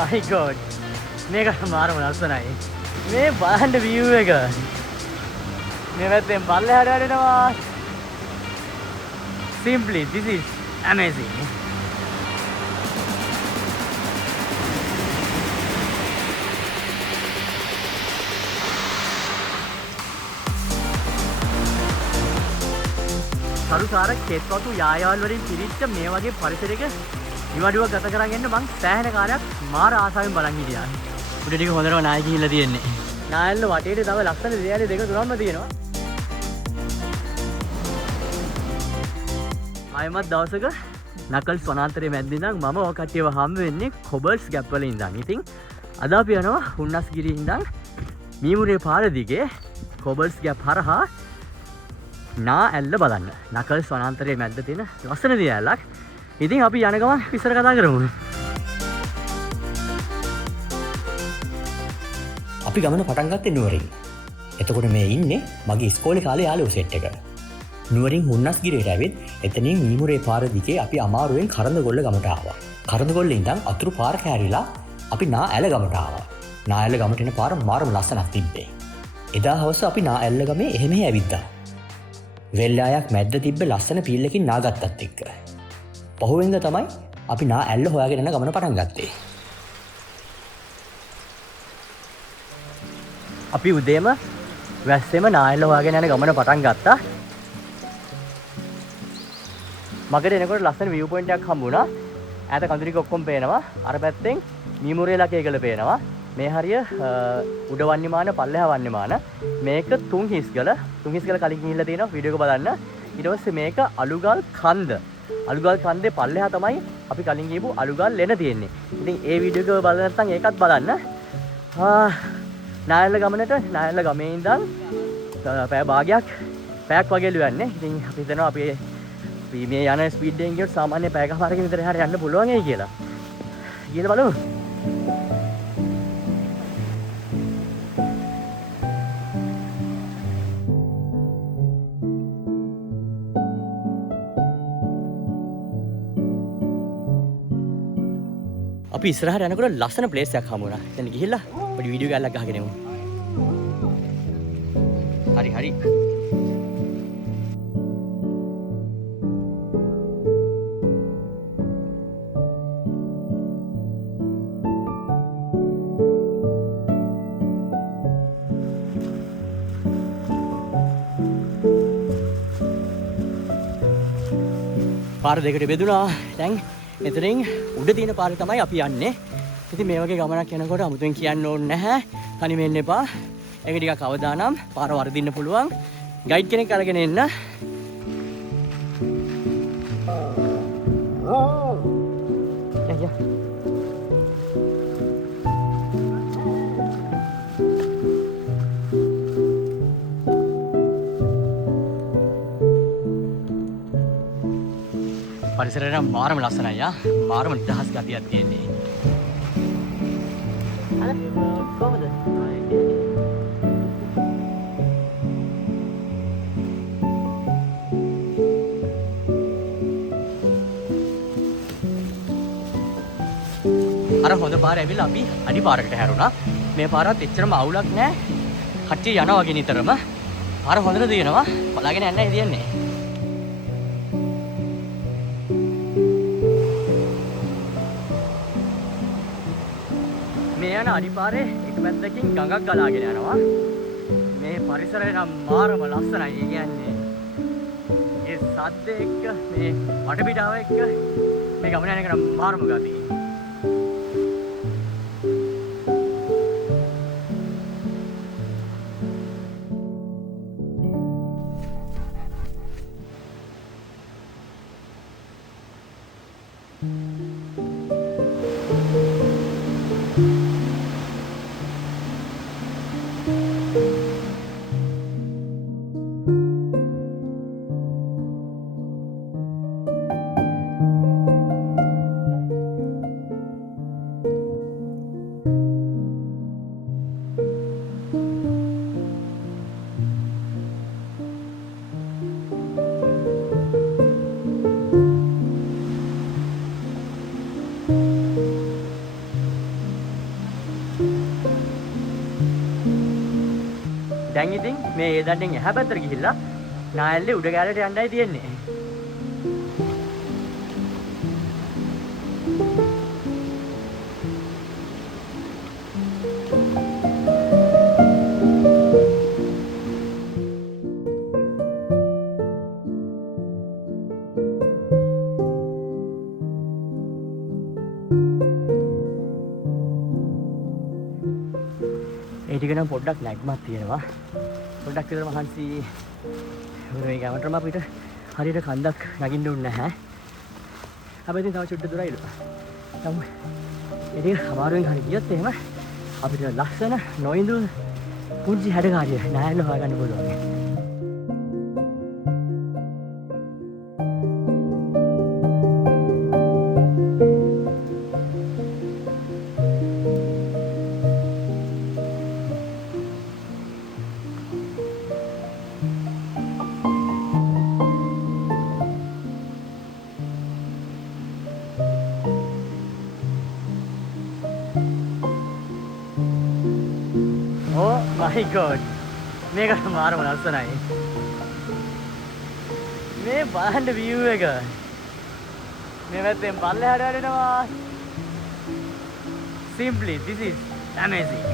my god. මේක මාරම ලස්සනයි. මේ බලන්න view එක. මේ පැත්තෙන් පල්ලෙහාට වැඩෙනවා. Simply this is amazing. සරුසාර කෙත්වතු යායාවල් වලින් පිරිච්ච මේ වගේ පරිසරයක ඉවඩුවක් ගත කරන් යන්න මං සෑහෙන කාලයක් මාර ආසාවෙන් බලන් හිටියා. උඩ ටික හොඳටම නායි ගිහිල්ලා තියෙන්නේ. නායල්ල වටේට තව ලස්සන දේයාලි දෙක තුනක්ම තියෙනවා. ආයෙමත් දවසක නකල්ස් වනාන්තරයේ මැද්දේ ඉඳන් මම ඔය කට්ටියව හම්බ වෙන්නේ කොබල්ස් ගැප් වල ඉඳන්. ඉතින් අද අපි යනවා හුන්නස්ගිරියේ ඉඳන් මීමුරේ පාර දිගේ කොබල්ස් ගැප් හරහා නා ඇල්ල බලන්න. නකල්ස් වනාන්තරයේ මැද්ද තියෙන ලස්සන දියැලක්. ඉතින් අපි යන ගමන් විස්තර කතා කරමු. අපි ගමන පටන් ගත්තේ නුවරින්. එතකොට මේ ඉන්නේ මගේ ඉස්කෝලේ කාලේ යාළුවෝ සෙට් එක. නුවරින් හුන්නස්ගිරියට ඇවිත් එතනින් මීමුරේ පාර දිගේ අපි අමාරුවෙන් කරඳගොල්ල ගමට ආවා. කරඳගොල්ලේ ඉඳන් අතුරු පාර කෑරිලා අපි නා ඇල ගමට ආවා. නා ඇල ගමට එන පාර මාරම ලස්සනක් තිබ්බේ. එදා හවස අපි නා ඇල්ල ගමේ එහෙම ඇවිද්දා. වෙල්ලායක් මැද්ද තිබ්බ ලස්සන පීල්ලකින් නාගත්තත් එක්ක. පහුවෙන්ද තමයි අපි නා ඇල්ල හොයාගෙන යන ගමන පටන් ගත්තේ. අපි උදේම වැස්සෙම නා ඇල්ල හොයාගෙන යන ගමන පටන් ගත්තා. මගට එනකොට ලස්සන view point එකක් හම්බුණා. ඈත කඳුරික ඔක්කොම පේනවා. අර පැත්තෙන් මීමුරේ ලකේකල පේනවා. මේ හරිය උඩ වන්නිමාන පල්ලෙහා වන්නිමාන. මේක තුන් හිස්ගල කලින් ගිහිල්ලා තියෙනවා වීඩියෝ එක බලන්න. ඊට පස්සේ මේක අලුගල් කන්ද. අලුගල් කන්දේ පල්ලෙහා තමයි අපි කලින් ගිහපු අලුගල් ලෙන තියෙන්නේ. ඉතින් ඒ වීඩියෝ එක බලලා නැත්නම් ඒකත් බලන්න. නායල්ල ගමනට නායල්ල ගමේ ඉඳන් පැය භාගයක් පැයක් වගේ ලුවන්නේ. ඉතින් අපි හිතනවා අපි මේ යන ස්පීඩ් එකෙන් ගියොත් සාමාන්‍ය පැයකමාරකින් විතර හරිය යන්න පුළුවන් ඒ කියලා. ගිහලා බලමු. අපි ඉස්සරහට යනකොට ලස්සන ප්ලේස් එකක් හමු වුණා. එතන ගිහිල්ලා පොඩි වීඩියෝ එකක් ගහගෙන එමු. හරි. පාර දෙකට බෙදුණා. දැන් එතනින් උඩ තියෙන පාරේ තමයි අපි යන්නේ. ඉතින් මේ වගේ ගමනක් යනකොට 아무තෙන් කියන්න ඕනේ නැහැ. තනියම එන්න එපා. ඒක ටිකක් අවදානම් පාර වර්ධින්න පුළුවන්. ගයිඩ් කෙනෙක් අරගෙන එන්න. පරිසරය නම් මාරම ලස්සනයි යා. මාරම නිදහස් ගතියක් තියෙන්නේ. අර කොහමද? අර හොඳ පාර ඇවිල්ලා අපි අඩි පාරකට හැරුණා. මේ පාරත් එච්චරම අවුලක් නැහැ. කට්ටිය යනවා වගේ නිතරම. පාර හොඳට තියෙනවා. බලාගෙන යන්නයි තියෙන්නේ. මේ යන අඩිපාරේ එක පැත්තකින් ගඟක් ගලාගෙන යනවා. මේ පරිසරය නම් මාරම ලස්සනයි. ඒ කියන්නේ ඒ සද්ද එක්ක මේ වටපිටාව එක්ක මේ ගමන යන එක නම් මාරම ගතියි. දැන් ඉතින් මේ ඒ දණ්ඩෙන් එහා පැත්තට ගිහිල්ලා නායල්ලේ උඩ ගෑලට යන්නයි තියෙන්නේ. ඒ ටික නම් පොඩ්ඩක් නැග්මක් තියෙනවා. පොඩ්ඩක් විතර මහන්සි මේ ගමටම අපිට හරියට කන්දක් නගින්න උන්නේ නැහැ. හැබැයි ඉතින් තව චුට්ට දුරයිලු. නම් ඒ ටික අමාරුවෙන් හරි ගියොත් එහෙම අපිට ලස්සන නොඉඳු පුංචි හැඩකාරිය නායල්ල හොයාගන්න පුළුවන්. Oh my god. මේක මාරම ලස්සනයි. මේ බලන්න view එක. මේ පැත්තෙන් පල්ලෙහාට වැඩෙනවා. Simply this is amazing.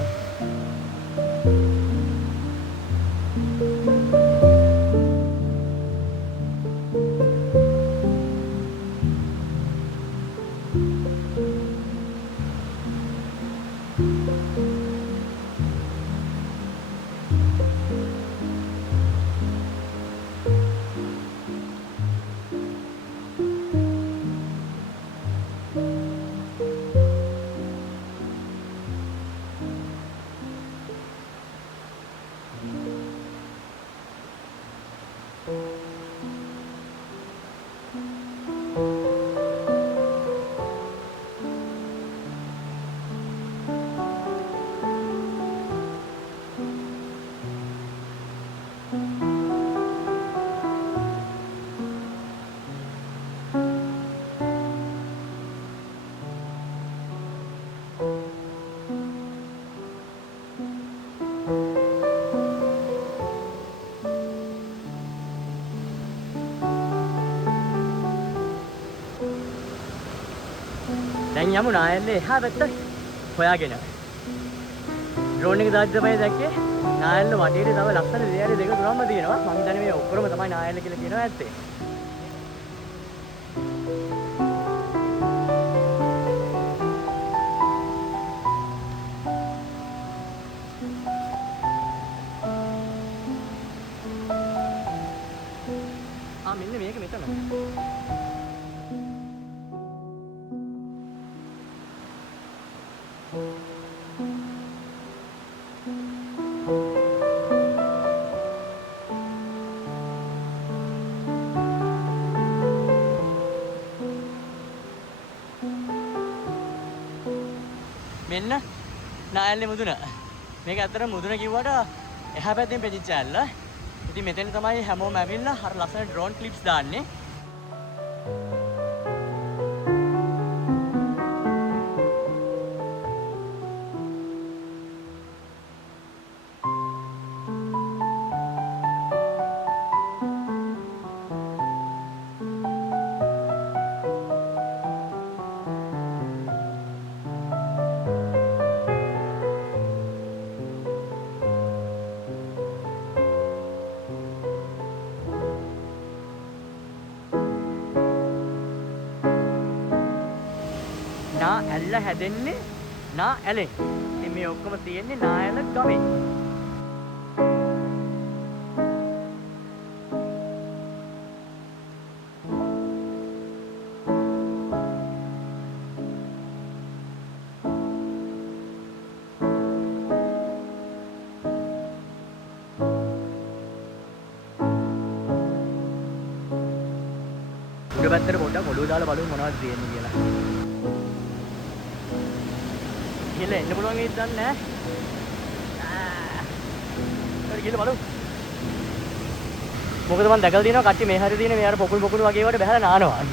දැන් යමු නායල්ලේ එහා පැත්ත හොයාගෙන. ඩ්‍රෝන් එක දාද්දි තමයි දැක්කේ නායල්ල වටේට තව ලස්සන දෙයක් දෙක තුනක්ම තියෙනවා. මම හිතන්නේ මේ ඔක්කොම තමයි නායල්ල කියලා කියනවා ඇත්තේ. මෙන්න මේක මෙතන. මෙන්න නායල්ලේ මුදුන. මේක ඇත්තටම මුදුන කිව්වට එහා පැත්තෙන් පෙදිච්ච ඇල්ල. ඉතින් මෙතන තමයි හැමෝම ඇවිල්ලා අර ලස්සන ඩ්‍රෝන් ක්ලිප්ස් දාන්නේ. නා ඇල්ල හැදෙන්නේ නා ඇලෙන්. ඉතින් මේ ඔක්කොම තියෙන්නේ නා ඇල ගමේ. උඩ පැත්තට පොඩ්ඩක් ඔළුව දාලා බලමු මොනවද තියෙන්නේ කියලා. ගිහලා එන්න පුළුවන් වෙයිද දන්නේ නැහැ. හරි ගිහලා බලමු. මොකද මම දැකලා තියෙනවා කට්ටිය මේ හරිය තියෙන මේ අර පොකුණු වගේ ඒවට බහැලා නානවා.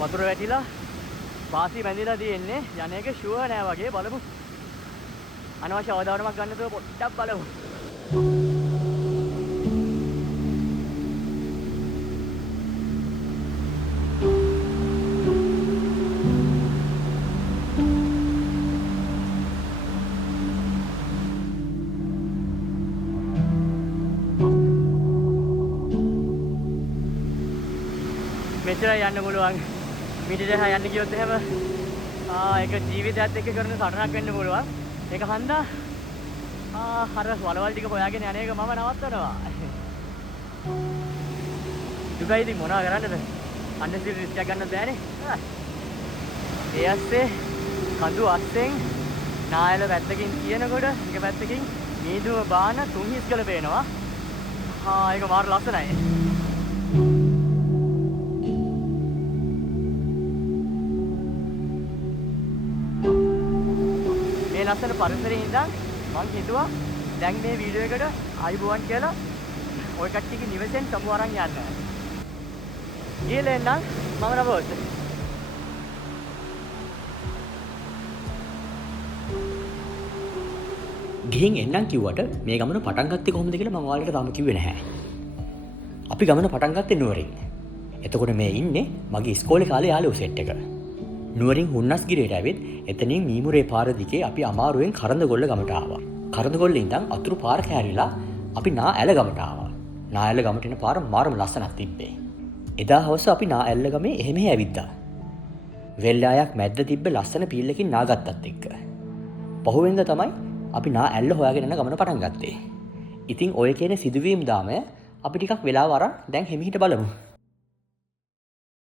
වතුර වැටිලා පාසි බැඳිලා තියෙන්නේ යන්නේක ෂුවර් නෑ වගේ බලමු. අනවශ්‍ය අවධානමක් ගන්න තුව පොඩ්ඩක් බලමු. මෙච්චරයි යන්න පුළුවන්. මිනිට 10 යන්න ගියොත් එහෙම ඒක ජීවිතයත් එක්ක කරන සටනක් වෙන්න පුළුවන්. ඒක හන්දා අර වලවල් ටික හොයාගෙන යන එක මම නවත්තනවා. දුකයි ඉතින් මොනවා කරන්නද? අන්නසිරි රිස්ක් එකක් ගන්නත් බෑනේ. ඒ ඇස්සේ කඳු අස්සෙන් නායල පැත්තකින් කියනකොට එක පැත්තකින් මීදුම බාන තුන් හිස් කළ පේනවා. ඒක මාර ලස්සනයි. ලස්සන පරිසරයේ ඉඳන් මං හිතුවා දැන් මේ වීඩියෝ එකට ආයිබෝවන් කියලා ඔය කට්ටියගේ නිවසෙන් සමු අරන් යන්න. ගිහලා එන්නම් මම නබෝත්. ගිහින් එන්නම් කිව්වට මේ ගමන පටන් ගත්තේ කොහොමද කියලා මම ඔයාලට තාම කිව්වේ නැහැ. අපි ගමන පටන් ගත්තේ නුවරින්. එතකොට මේ ඉන්නේ මගේ ඉස්කෝලේ කාලේ යාළුවෝ සෙට් එක. නුවරින් හුන්නස්ගිරියට ඇවිත් එතනින් මීමුරේ පාර දිගේ අපි අමාරුවෙන් කරඳගොල්ල ගමට ආවා. කරඳගොල්ල ඉඳන් අතුරු පාර කෑරිලා අපි නා ඇල ගමට ආවා. නා ඇල ගමට එන පාර මාරම ලස්සනක් තිබ්බේ. එදා හවස අපි නා ඇල්ල ගමේ එහෙම ඇවිද්දා. වෙල්ලායක් මැද්ද තිබ්බ ලස්සන පීල්ලකින් නා ගත්තත් එක්ක. පහුවෙන්ද තමයි අපි නා ඇල්ල හොයාගෙන යන ගමන පටන් ගත්තේ. ඉතින් ඔය කියන සිදුවීම් දාමය අපි ටිකක් වෙලාව අරන් දැන් හිමිහිට බලමු.